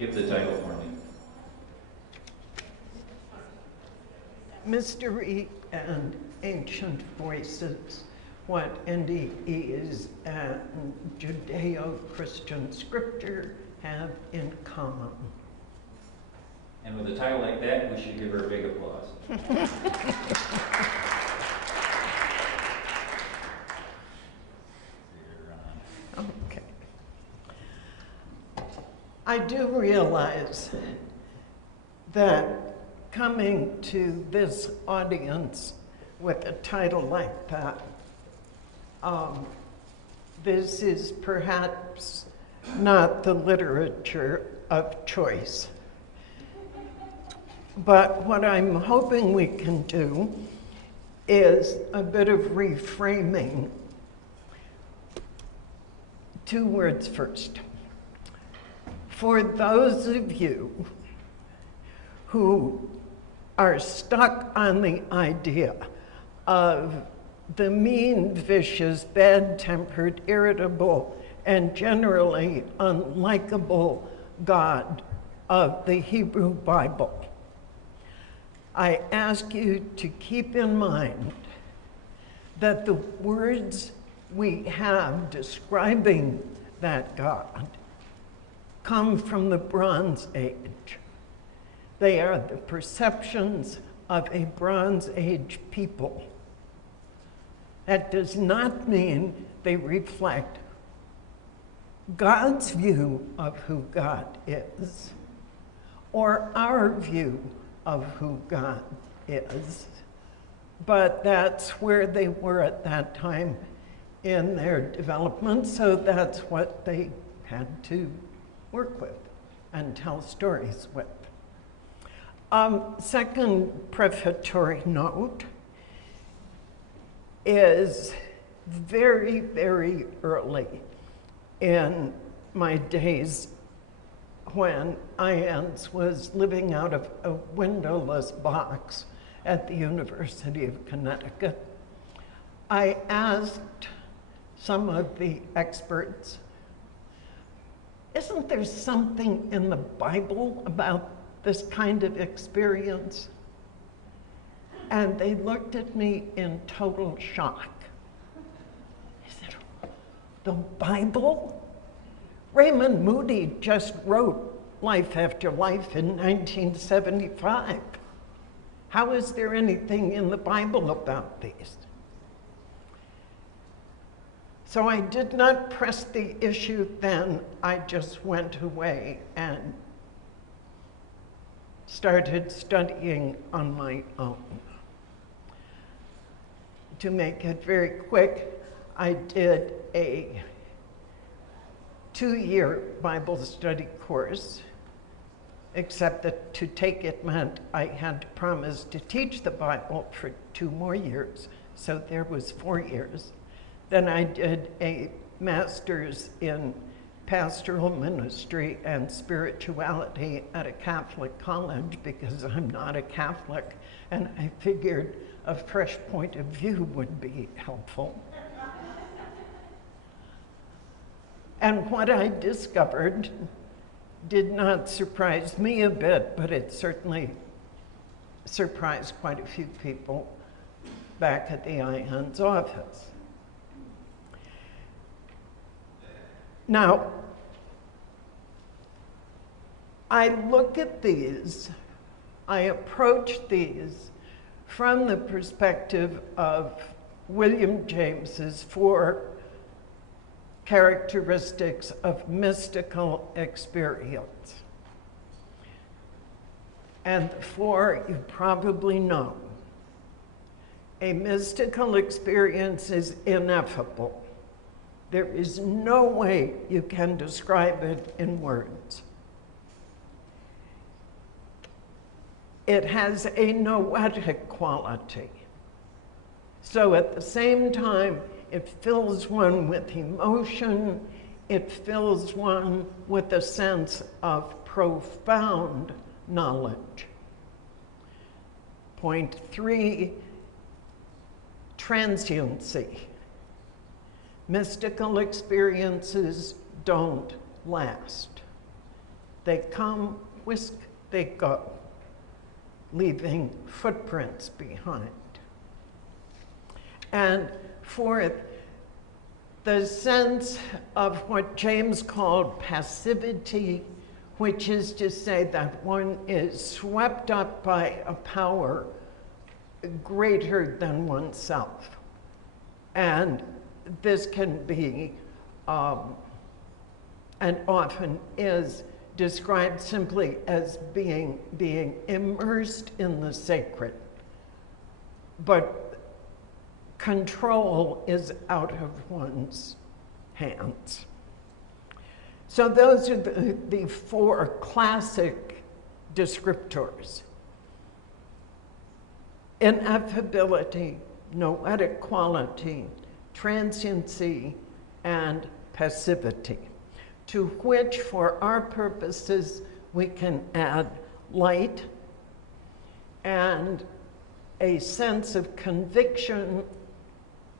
Give the title for me. Mystery and Ancient Voices, What NDEs and Judeo-Christian Scripture Have in Common. And with a title like that, we should give her a big applause. Okay. I do realize that coming to this audience with a title like that, this is perhaps not the literature of choice. But what I'm hoping we can do is a bit of reframing. 2 words first. For those of you who are stuck on the idea of the mean, vicious, bad-tempered, irritable, and generally unlikable God of the Hebrew Bible, I ask you to keep in mind that the words we have describing that God come from the Bronze Age. They are the perceptions of a Bronze Age people. That does not mean they reflect God's view of who God is, or our view of who God is. But that's where they were at that time in their development, so that's what they had to work with and tell stories with. Second prefatory note is very, very early in my days when IANDS was living out of a windowless box at the University of Connecticut. I asked some of the experts, isn't there something in the Bible about this kind of experience? And they looked at me in total shock. I said, the Bible? Raymond Moody just wrote Life After Life in 1975. How is there anything in the Bible about these? So I did not press the issue then. I just went away and started studying on my own. To make it very quick, I did a 2-year Bible study course, except that to take it meant I had to promise to teach the Bible for 2 more years, so there was 4 years. Then I did a master's in pastoral ministry and spirituality at a Catholic college because I'm not a Catholic, and I figured a fresh point of view would be helpful. And what I discovered did not surprise me a bit, but it certainly surprised quite a few people back at the IANDS office. Now, I look at these, I approach these from the perspective of William James's 4 characteristics of mystical experience. And the 4 you probably know. A mystical experience is ineffable. There is no way you can describe it in words. It has a noetic quality. So at the same time, it fills one with emotion, it fills one with a sense of profound knowledge. Point 3, transiency. Mystical experiences don't last. They come, whisk, they go, leaving footprints behind. And fourth, the sense of what James called passivity, which is to say that one is swept up by a power greater than oneself. And this can be, and often is, described simply as being immersed in the sacred. But control is out of one's hands. So those are the four classic descriptors: ineffability, noetic quality, transiency, and passivity, to which, for our purposes, we can add light and a sense of conviction,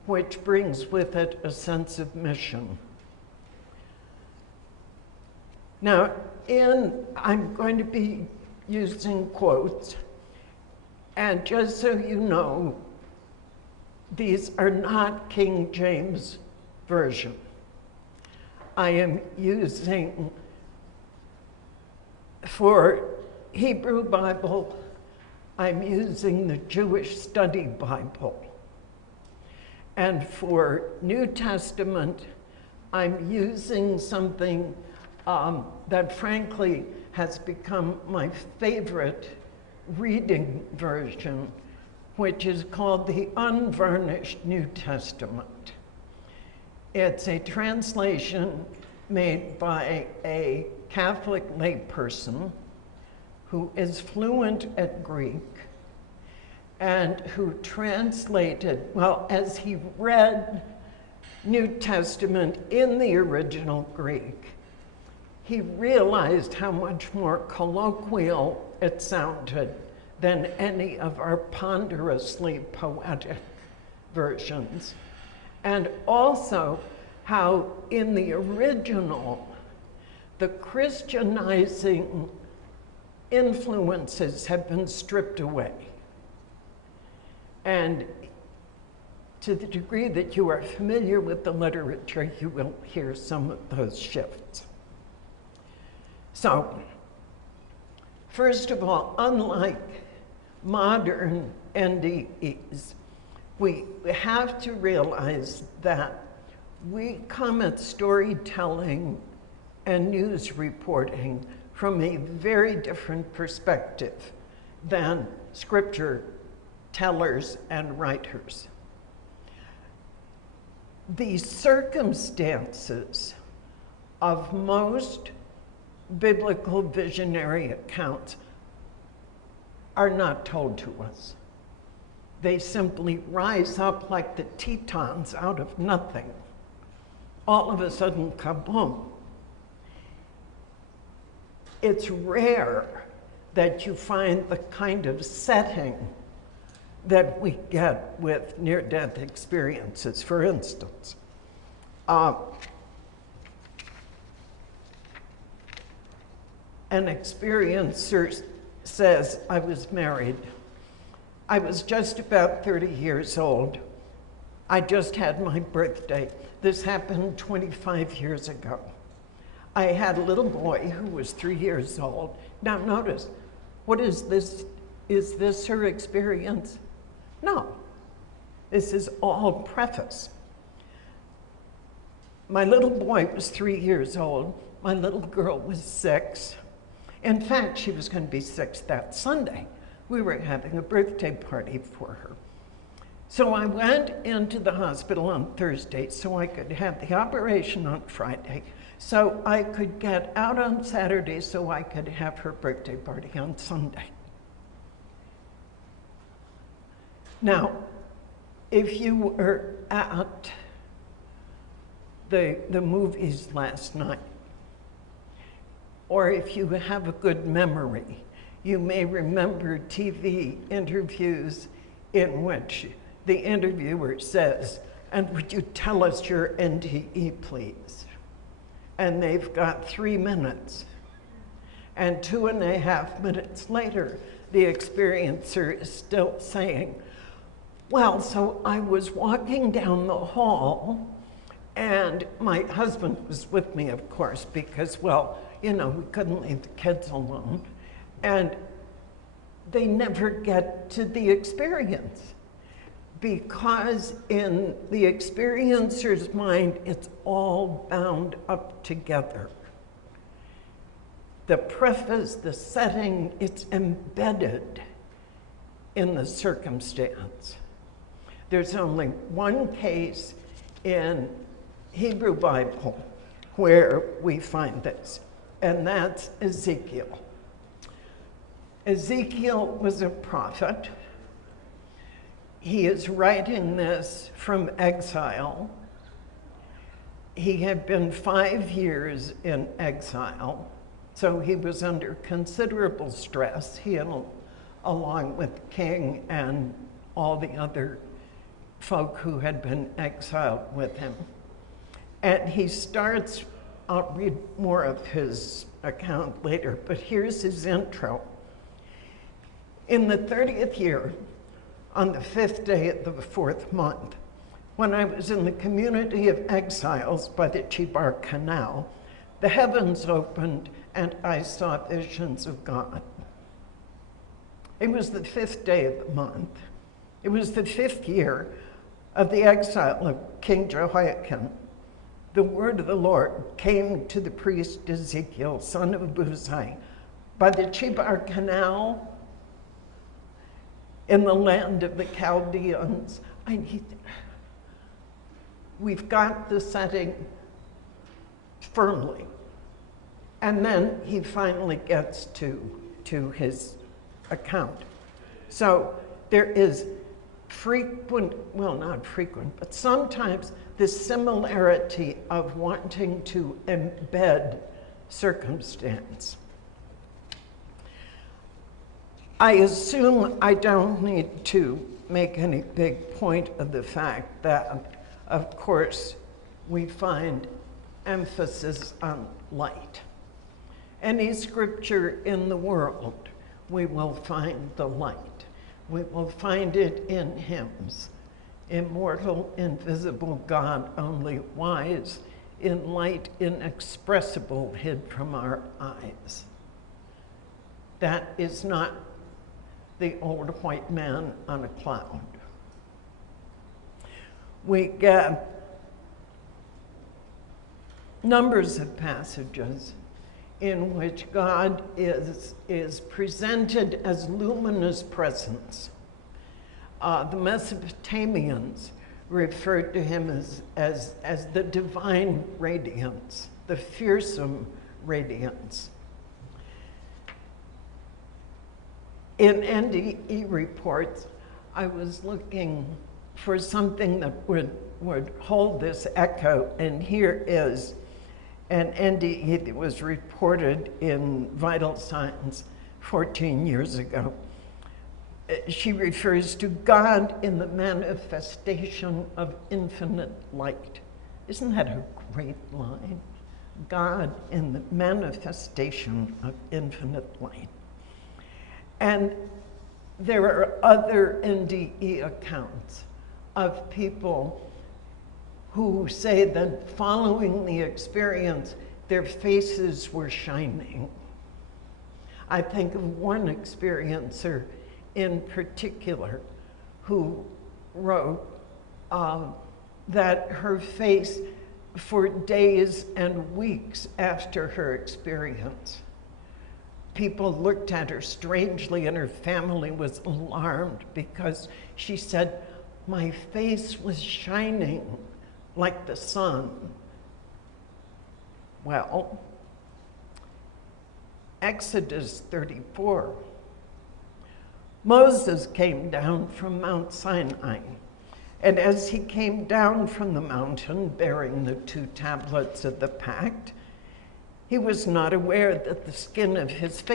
which brings with it a sense of mission. Now, I'm going to be using quotes, and just so you know, these are not King James Version. I am using, for Hebrew Bible, I'm using the Jewish Study Bible. And for New Testament, I'm using something that frankly has become my favorite reading version, which is called the Unvarnished New Testament. It's a translation made by a Catholic layperson who is fluent at Greek and who translated, well, as he read New Testament in the original Greek, he realized how much more colloquial it sounded than any of our ponderously poetic versions. And also how in the original, the Christianizing influences have been stripped away. And to the degree that you are familiar with the literature, you will hear some of those shifts. So, first of all, unlike modern NDEs, we have to realize that we come at storytelling and news reporting from a very different perspective than scripture tellers and writers. The circumstances of most biblical visionary accounts are not told to us. They simply rise up like the Tetons out of nothing. All of a sudden, kaboom. It's rare that you find the kind of setting that we get with near-death experiences. For instance, an experiencer says, I was married. I was just about 30 years old. I just had my birthday. This happened 25 years ago. I had a little boy who was 3 years old. Now notice, what is this? Is this her experience? No. This is all preface. My little boy was 3 years old. My little girl was 6. In fact, she was going to be 6 that Sunday. We were having a birthday party for her. So I went into the hospital on Thursday so I could have the operation on Friday, so I could get out on Saturday so I could have her birthday party on Sunday. Now, if you were at the movies last night, or if you have a good memory, you may remember TV interviews in which the interviewer says, and would you tell us your NDE, please? And they've got 3 minutes. And 2.5 minutes later, the experiencer is still saying, well, so I was walking down the hall, and my husband was with me, of course, because, well, you know, we couldn't leave the kids alone. And they never get to the experience, because in the experiencer's mind, it's all bound up together. The preface, the setting, it's embedded in the circumstance. There's only one case in Hebrew Bible where we find this, and that's Ezekiel. Ezekiel was a prophet. He is writing this from exile. He had been 5 years in exile, so he was under considerable stress, he and, along with the king and all the other folk who had been exiled with him. And he starts, I'll read more of his account later, but here's his intro. In the 30th year, on the 5th day of the 4th month, when I was in the community of exiles by the Chebar Canal, the heavens opened and I saw visions of God. It was the 5th day of the month. It was the 5th year of the exile of King Jehoiakim. The word of the Lord came to the priest Ezekiel, son of Buzi, by the Chebar Canal in the land of the Chaldeans. We've got the setting firmly. And then he finally gets to his account. So there is frequent, well, not frequent, but sometimes the similarity of wanting to embed circumstance. I assume I don't need to make any big point of the fact that, of course, we find emphasis on light. Any scripture in the world, we will find the light. We will find it in hymns. Immortal, invisible God, only wise, in light inexpressible, hid from our eyes. That is not the old white man on a cloud. We get numbers of passages in which God is presented as luminous presence. The Mesopotamians referred to him as the divine radiance, the fearsome radiance. In NDE reports, I was looking for something that would hold this echo, and here is an NDE that was reported in Vital Signs 14 years ago. She refers to God in the manifestation of infinite light. Isn't that a great line? God in the manifestation of infinite light. And there are other NDE accounts of people who say that following the experience, their faces were shining. I think of one experiencer in particular who wrote that her face for days and weeks after her experience, people looked at her strangely and her family was alarmed because she said, my face was shining like the sun. Well, Exodus 34. Moses came down from Mount Sinai, and as he came down from the mountain bearing the 2 tablets of the pact, he was not aware that the skin of his face